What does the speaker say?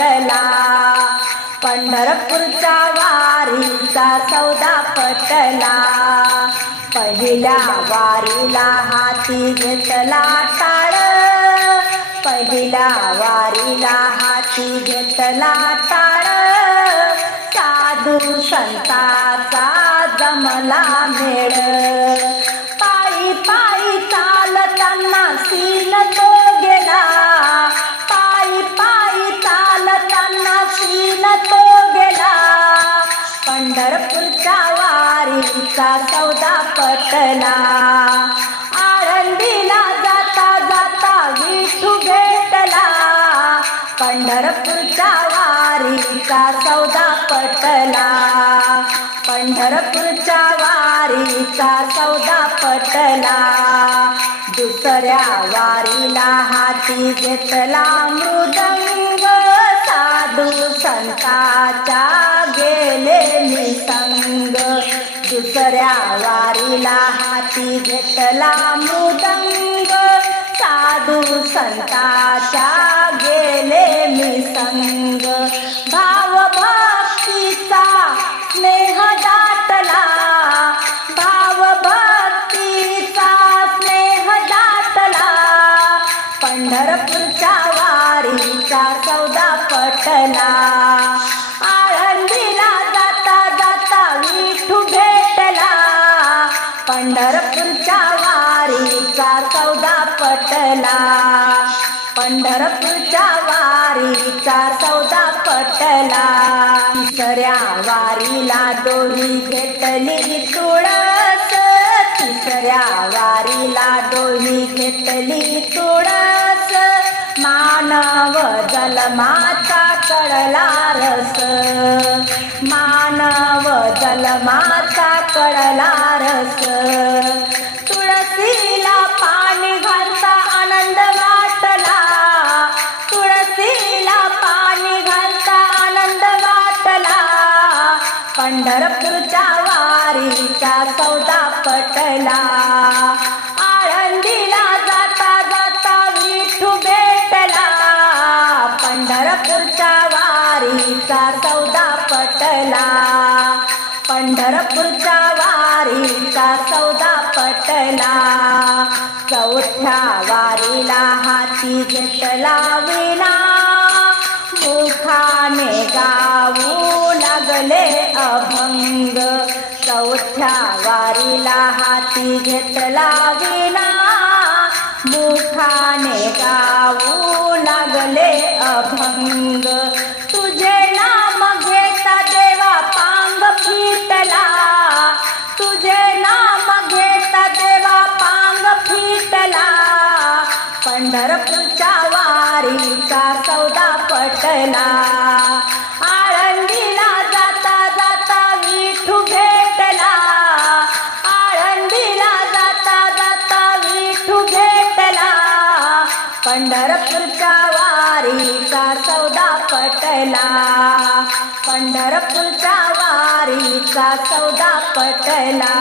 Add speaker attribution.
Speaker 1: पटला पंढरपूरचा वारीचा सौदा पटला पहिल्या वारीला हाती घेतला टाळ पहिल्या वारीला हाती घेतला टाळ साधू संताचा जमला मेळ का सौदा पटला आळंदीला जाता जाता विठू भेटला पंढरपूरच्या वारीचा सौदा पटला पंढरपूरच्या वारीचा सौदा पटला दुसऱ्या वारीला हाती घेतला मृदंग संताच्या गेले मी संग भाव भक्तीचा नेह दाटला भाव भक्तीचा स्नेह दाटला पंढरपूरच्या वारीचा सौदा पटला आळंदीला जाता जाता विठू भेटला पंढरपूरच्या वारीचा सौदा पट पटला पंढरपूरच्या वारीचा सौदा पटला तिसऱ्या वारीला डोळी घेतली तुळस तिसऱ्या वारीला डोही घेतली तुळस मानव जलमाचा कळला रस मानव जलमाचा कळला रस पंढरपूरच्या वारीचा सौदा पटला आळंदीला जाता जाता विठू भेटला पंढरपूरच्या वारीचा सौदा पटला पंढरपूरच्या वारीचा सौदा पटला चौथ्या वारीला हाती घेतला विना मुखाने गा चौथ्या वारीला हाती घेतला विना मुखाने गाऊ लागले अभंग तुझे नाम घेता देवा पांग फिटला तुझे नाम घेता देवा पांग फिटला पंढरपूरच्या वारीचा सौदा पटला पंढरपूरच्या वारीचा सौदा पटला पंढरपूरच्या वारीचा सौदा पटला